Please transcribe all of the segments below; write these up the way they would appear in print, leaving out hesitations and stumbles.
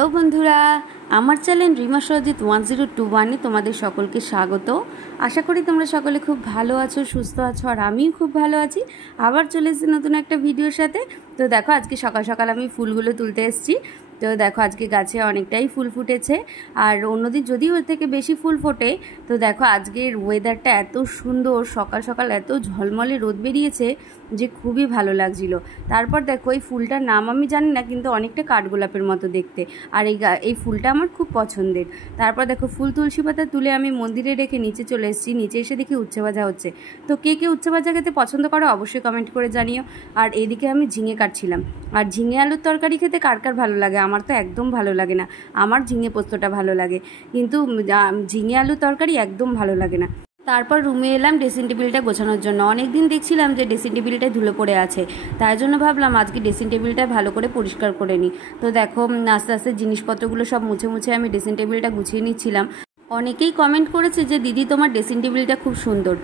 Hello বন্ধুরা, আমার channel Rima Sajid 1021 তোমাদের সকলকে স্বাগত। আশা করি তোমরা সকলে খুব ভালো আছো, সুস্থ আছো, আর আমিও খুব ভালো আছি। আবার চলে এসেছি নতুন একটা ভিডিওর সাথে। তো দেখো, আজকে সকাল সকাল আমি ফুলগুলো তুলতে এসেছি। তো দেখো, আজকে গাছে অনেকটাই ফুল ফুটেছে, আর অন্যদিন যদি ওর থেকে বেশি ফুল ফোটে। তো দেখো, আজকের ওয়েদারটা এত সুন্দর, সকাল সকাল এত ঝলমলে রোদ বেরিয়েছে যে খুবই ভালো লাগছিল। তারপর দেখো, এই ফুলটার নাম আমি জানি না, কিন্তু অনেকটা কাঠগোলাপের মতো দেখতে, আর এই ফুলটা আমার খুব পছন্দের। তারপর দেখো, ফুল তুলসী পাতা তুলে আমি মন্দিরে রেখে নিচে চলে এসেছি। নিচে এসে দেখি উচ্ছে ভাজা হচ্ছে। তো কে কে উচ্ছে ভাজা খেতে পছন্দ করো অবশ্যই কমেন্ট করে জানিও। আর এদিকে আমি ঝিঙে কাটছিলাম। আর ঝিঙে আলুর তরকারি খেতে কার কার ভালো লাগে? আমার তো একদম ভালো লাগে না। আমার ঝিঙে পোস্তটা ভালো লাগে, কিন্তু ঝিঙে আলুর তরকারি একদম ভালো লাগে না। তারপর রুমে এলাম ড্রেসিং টেবিলটা গোছানোর জন্য। অনেকদিন দেখছিলাম যে ড্রেসিং টেবিলটায় ধুলো পড়ে আছে, তাই জন্য ভাবলাম আজকে ড্রেসিং টেবিলটা ভালো করে পরিষ্কার করে নিই। তো দেখো, আস্তে আস্তে জিনিসপত্রগুলো সব মুছে মুছে আমি ড্রেসিং টেবিলটা গুছিয়ে নিচ্ছিলাম। অনেকেই কমেন্ট করেছে যে দিদি, তোমার ড্রেসিং টেবিলটা খুব সুন্দর।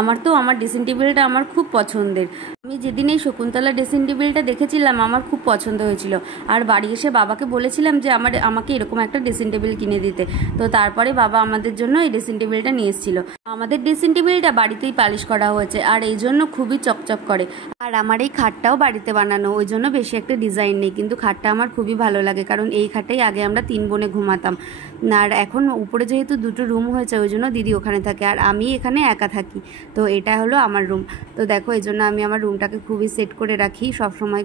আমার ড্রেসিং টেবিলটা আমার খুব পছন্দের। আমি যেদিন এই শকুন্তলা ড্রেসিং টেবিলটা দেখেছিলাম আমার খুব পছন্দ হয়েছিল, আর বাড়ি এসে বাবাকে বলেছিলাম যে আমাকে এরকম একটা ড্রেসিং টেবিল কিনে দিতে। তো তারপরে বাবা আমাদের জন্য এই ড্রেসিং টেবিলটা নিয়ে এসেছিল। আমাদের ড্রেসিং টেবিলটা বাড়িতেই পালিশ করা হয়েছে, আর এই জন্য খুবই চকচক করে। আর আমার এই খাটটাও বাড়িতে বানানো, ওই জন্য বেশি একটা ডিজাইন নেই, কিন্তু খাটটা আমার খুবই ভালো লাগে, কারণ এই খাটটাই আগে আমরা 3 বোনে ঘুমাতাম। আর এখন উপরে যেহেতু 2টো রুম হয়েছে, ওই জন্য দিদি ওখানে থাকে আর আমি এখানে একা থাকি। তো এটা হলো আমার রুম। তো দেখো, এই জন্য আমি আমার রুমটাকে খুবই সেট করে রাখি, সব সময়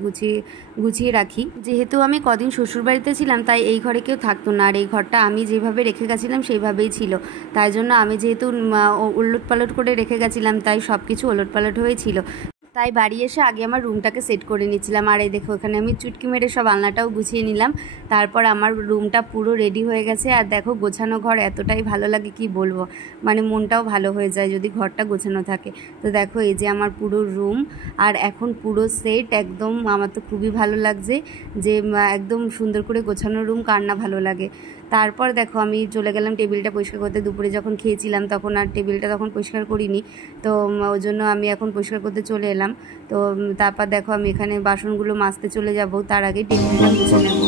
গুছিয়ে রাখি। যেহেতু আমি কদিন শ্বশুরবাড়িতে ছিলাম, তাই এই ঘরে কেউ থাকতো না, আর এই ঘরটা আমি যেভাবে রেখে গেছিলাম সেইভাবেই ছিল। তাই জন্য আমি যেহেতু উলট পালট করে রেখে গেছিলাম, তাই সব কিছু ওলট পালট হয়েছিল। তাই বাড়ি এসে আগে আমার রুমটাকে সেট করে নিচ্ছিলাম। আর এই দেখো, এখানে আমি চুটকি মেরে সব আলনাটাও গুছিয়ে নিলাম। তারপর আমার রুমটা পুরো রেডি হয়ে গেছে। আর দেখো, গোছানো ঘর এতটাই ভালো লাগে কি বলবো, মানে মনটাও ভালো হয়ে যায় যদি ঘরটা গোছানো থাকে। তো দেখো, এই যে আমার পুরো রুম, আর এখন পুরো সেট একদম। আমার তো খুবই ভালো লাগছে যে একদম সুন্দর করে গোছানো রুম, কার না ভালো লাগে। তারপর দেখো, আমি চলে গেলাম টেবিলটা পরিষ্কার করতে। দুপুরে যখন খেয়েছিলাম তখন আর টেবিলটা তখন পরিষ্কার করিনি, তো ওই জন্য আমি এখন পরিষ্কার করতে চলে এলাম। তো তারপর দেখো, আমি এখানে বাসনগুলো মাজতে চলে যাব, তার আগে টেবিলটা মুছে নেব।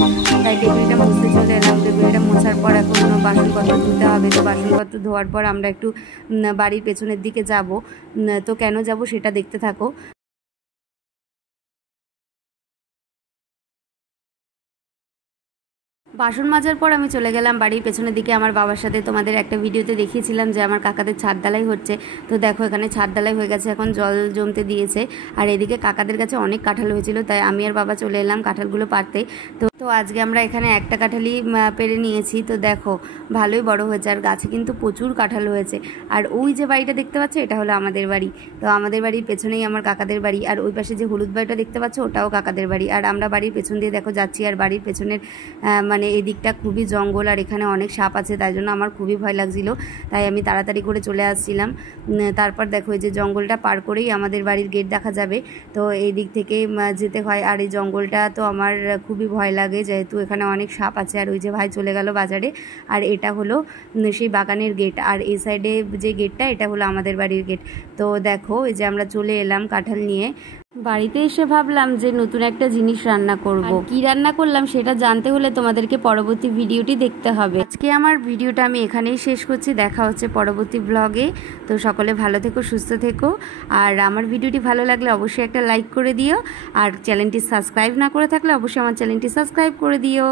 তাই টেবিলটা মুছতে চলে এলাম। টেবিলটা মোছার পর এখন বাসনপত্র ধুতে হবে। তো বাসনপত্র ধোয়ার পর আমরা একটু বাড়ির পেছনের দিকে যাব। তো কেন যাব সেটা দেখতে থাকো। বাসন মাজার পর আমি চলে গেলাম বাড়ির পেছনের দিকে আমার বাবার সাথে। তোমাদের একটা ভিডিওতে দেখিয়েছিলাম যে আমার কাকাদের ছাদ ঢালাই হচ্ছে। তো দেখো, এখানে ছাদ ঢালাই হয়ে গেছে, এখন জল জমতে দিয়েছে। আর এদিকে কাকাদের কাছে অনেক কাঁঠাল হয়েছিল, তাই আমি আর বাবা চলে এলাম কাঁঠালগুলো পাড়তে। তো আজকে আমরা এখানে একটা কাঁঠালই পেরে নিয়েছি। তো দেখো, ভালোই বড় হয়েছে, আর গাছে কিন্তু প্রচুর কাঁঠাল হয়েছে। আর ওই যে বাড়িটা দেখতে পাচ্ছ, এটা হলো আমাদের বাড়ি। তো আমাদের বাড়ির পেছনেই আমার কাকাদের বাড়ি, আর ওই পাশে যে হলুদ বাড়িটা দেখতে পাচ্ছ, ওটাও কাকাদের বাড়ি। আর আমরা বাড়ির পেছন দিয়ে দেখো যাচ্ছি, আর বাড়ির পেছনের মানে এই দিকটা খুবই জঙ্গল, আর এখানে অনেক সাপ আছে, তাই জন্য আমার খুবই ভয় লাগছিল। তাই আমি তাড়াতাড়ি করে চলে আসছিলাম। তারপর দেখো, এই যে জঙ্গলটা পার করেই আমাদের বাড়ির গেট দেখা যাবে। তো এই দিক থেকে যেতে হয়। আর এই জঙ্গলটা তো আমার খুবই ভয় লাগে, যেহেতু এখানে অনেক সাপ আছে। আর ওই যে ভাই চলে গেল বাজারে, আর এটা হলো সেই বাগানের গেট। আর এই সাইডে যে গেটটা, এটা হলো আমাদের বাড়ির গেট। তো দেখো, এই যে আমরা চলে এলাম কাঁঠাল নিয়ে। বাড়িতে এসে ভাবলাম যে নতুন একটা জিনিস রান্না করব। কি রান্না করলাম সেটা জানতে হলে তোমাদেরকে পরবর্তী ভিডিওটি দেখতে হবে। আজকে আমার ভিডিওটা আমি এখানেই শেষ করছি। দেখা হচ্ছে পরবর্তী ব্লগে। তো সকলে ভালো থেকো, সুস্থ থেকো। আর আমার ভিডিওটি ভালো লাগলে অবশ্যই একটা লাইক করে দিও। আর চ্যানেলটি সাবস্ক্রাইব না করে থাকলে অবশ্যই আমার চ্যানেলটি সাবস্ক্রাইব করে দিও।